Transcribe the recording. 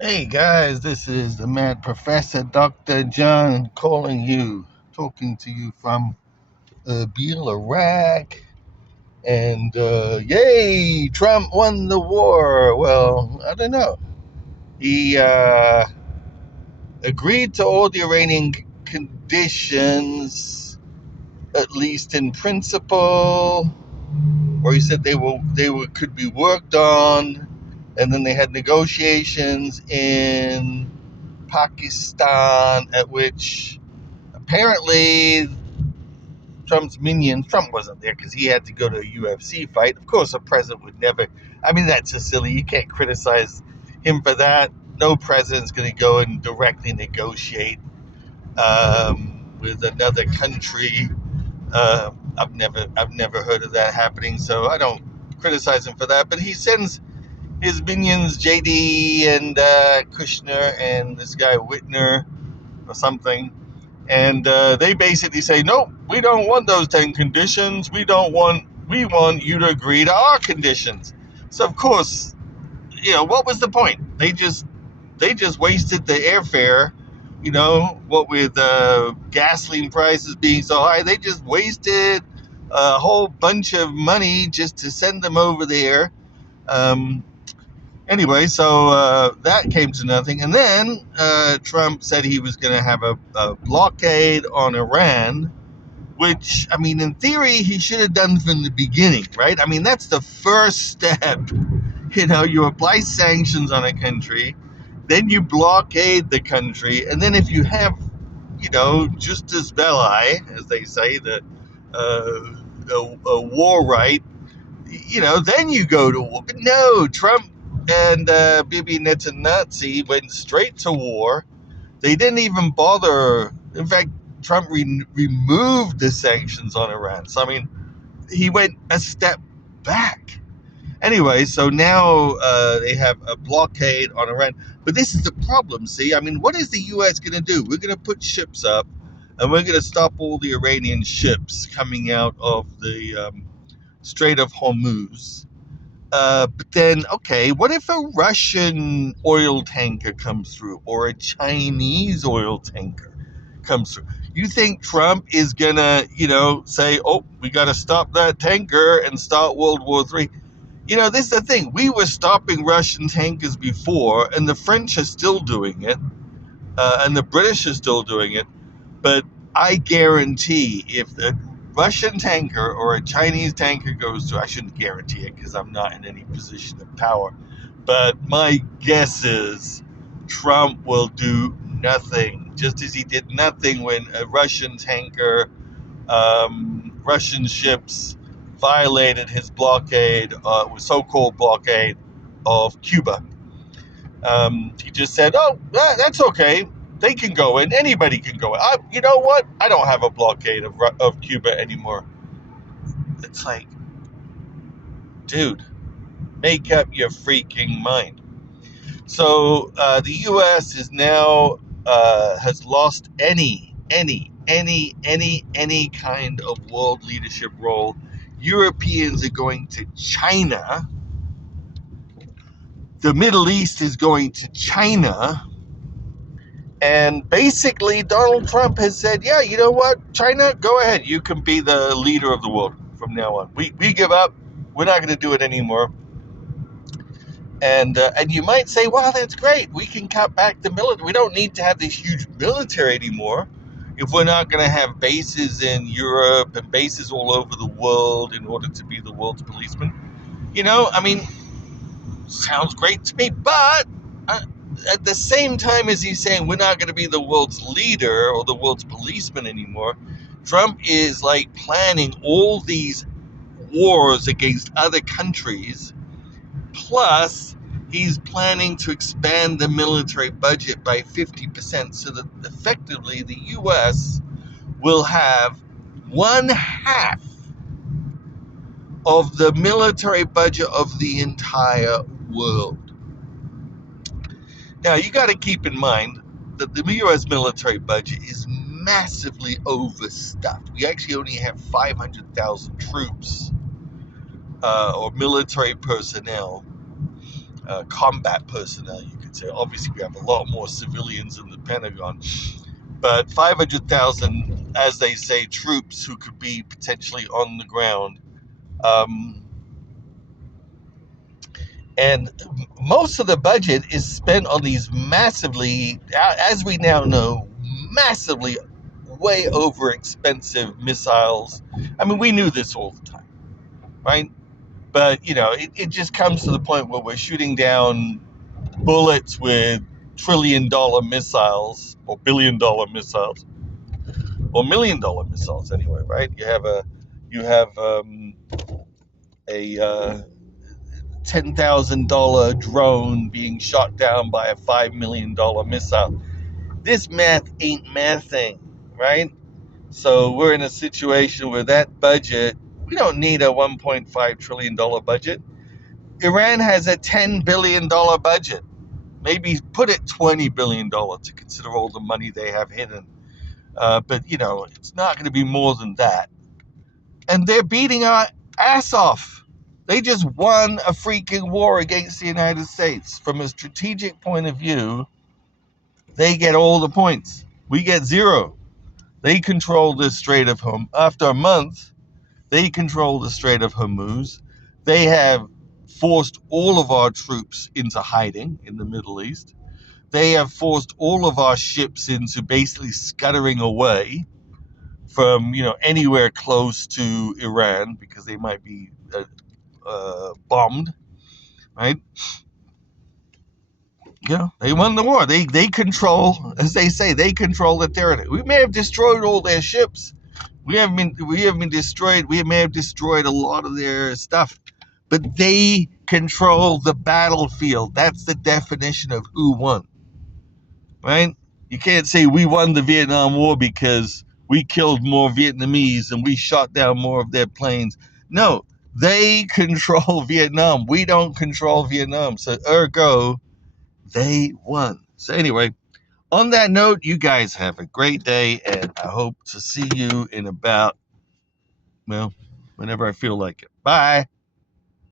Hey guys, this is the Mad Professor Dr. John talking to you from Erbil, Iraq. And yay, Trump won the war. Well, I don't know. He agreed to all the Iranian conditions, at least in principle, or he said they could be worked on, and then they had negotiations in Pakistan, at which apparently Trump's minions, Trump wasn't there because he had to go to a UFC fight. Of course, a president would never, I mean, that's just silly. You can't criticize him for that. No president's going to go and directly negotiate with another country. I've never heard of that happening, so I don't criticize him for that. But he sends his minions, JD and Kushner and this guy Whitner or something, and they basically say, "No, we don't want those 10 conditions. We want you to agree to our conditions." So of course, what was the point? They just wasted the airfare. What with gasoline prices being so high, they just wasted a whole bunch of money just to send them over there. Um, Anyway, so that came to nothing. And then Trump said he was going to have a blockade on Iran, which, I mean, in theory, he should have done from the beginning, right? I mean, that's the first step. You apply sanctions on a country, then you blockade the country, and then if you have, justus belli, as they say, a war right, then you go to war. But no, Trump and Bibi Netanyahu went straight to war. They didn't even bother. In fact, Trump removed the sanctions on Iran. So, I mean, he went a step back. Anyway, so now they have a blockade on Iran. But this is the problem, see? I mean, what is the U.S. going to do? We're going to put ships up, and we're going to stop all the Iranian ships coming out of the Strait of Hormuz. But then, okay, what if a Russian oil tanker comes through or a Chinese oil tanker comes through? You think Trump is gonna, say, "Oh, we got to stop that tanker and start World War III"? This is the thing. We were stopping Russian tankers before, and the French are still doing it, and the British are still doing it. But I guarantee if the Russian tanker or a Chinese tanker goes through, I shouldn't guarantee it because I'm not in any position of power. But my guess is Trump will do nothing, just as he did nothing when a Russian tanker, Russian ships violated his blockade, so-called blockade of Cuba. He just said, "Oh, that's okay. They can go in. Anybody can go in. You know what? I don't have a blockade of Cuba anymore." It's like, dude, make up your freaking mind. So the U.S. is now has lost any kind of world leadership role. Europeans are going to China. The Middle East is going to China. And basically, Donald Trump has said, "Yeah, you know what? China, go ahead. You can be the leader of the world from now on. We give up. We're not going to do it anymore." And you might say, "Wow, that's great. We can cut back the military. We don't need to have this huge military anymore if we're not going to have bases in Europe and bases all over the world in order to be the world's policeman." I mean, sounds great to me, but at the same time as he's saying we're not going to be the world's leader or the world's policeman anymore, Trump is like planning all these wars against other countries. Plus, he's planning to expand the military budget by 50% so that effectively the U.S. will have one half of the military budget of the entire world. Now, you got to keep in mind that the U.S. military budget is massively overstuffed. We actually only have 500,000 troops or military personnel. combat personnel, you could say. Obviously, we have a lot more civilians in the Pentagon, but 500,000, as they say, troops who could be potentially on the ground. Um, and most of the budget is spent on these massively, as we now know, massively way over expensive missiles. I mean, we knew this all the time, right? But, it just comes to the point where we're shooting down bullets with trillion-dollar missiles or billion-dollar missiles or million-dollar missiles anyway, right? You have a $10,000 drone being shot down by a $5 million missile. This math ain't mathing, right? So we're in a situation where that budget, we don't need a $1.5 trillion budget. Iran has a $10 billion budget. Maybe put it $20 billion to consider all the money they have hidden. But it's not going to be more than that. And they're beating our ass off. They just won a freaking war against the United States. From a strategic point of view, they get all the points. We get zero. They control the Strait of Hormuz. After a month, they control the Strait of Hormuz. They have forced all of our troops into hiding in the Middle East. They have forced all of our ships into basically scuttering away from anywhere close to Iran because they might be bombed, right? They won the war. They control, as they say, they control the territory. We may have destroyed all their ships. We have been destroyed. We may have destroyed a lot of their stuff, but they control the battlefield. That's the definition of who won, right? You can't say we won the Vietnam War because we killed more Vietnamese and we shot down more of their planes. No, they control Vietnam. We don't control Vietnam. So ergo, they won. So anyway, on that note, you guys have a great day, and I hope to see you in about, well, whenever I feel like it. Bye.